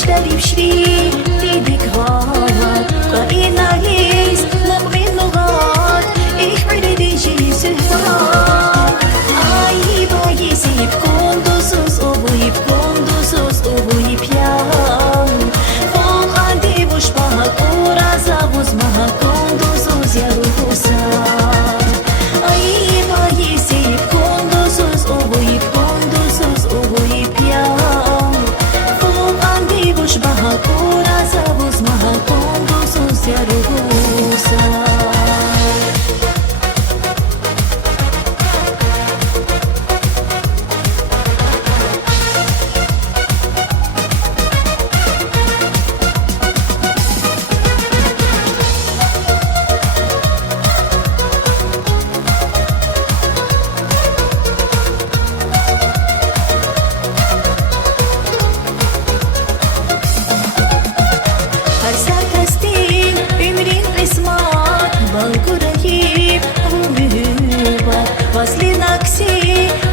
اشتري بشري بيدك غار قائنا هيس مؤمن لغات ich werde dich سهوار عيب يسيب كوندوسوس أبوي بكوندوسوس أبوي بيان فوق عندي بشبه كورا زابوز مها كوندوسوس يا روسا عيب يسيب كوندوسوس أبوي بكوندوسوس أبوي بيان فوق عندي بشبه كورا زابوز مها كوندوسوس يا روسا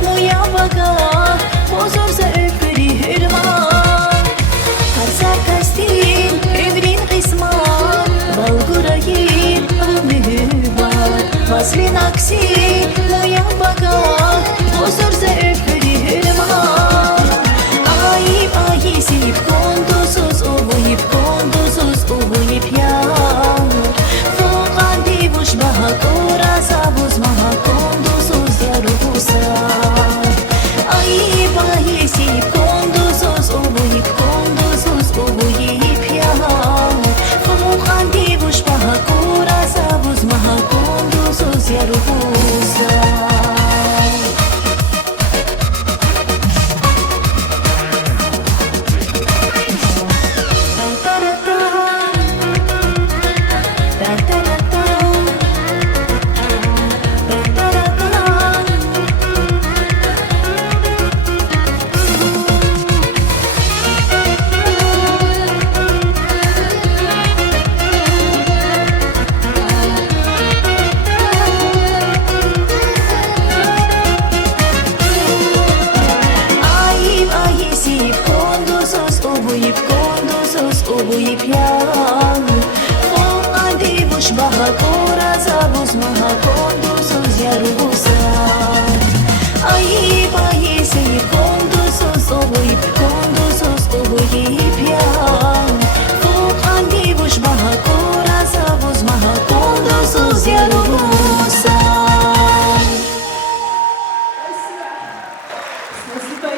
Moja vaga, pozor za öperi hırman Her sarkastin, ömrin kısman Balgurayip, mühübat Vaslin aksi, moja vaga Pozor za öperi hırman Ayıp ayısip kondosuz Obuyip kondosuz, obuyip yan Fokan divuş baha kora sabuz maha kondosuz Yarusa Ayıp ayısip kondosuz Obuyip kondosuz, obuyip yan Fokan divuş baha kora sabuz maha kondosuz Yarusa Obuyip yan Fon adi bush baha kora zabuz maha kondusuz yarusa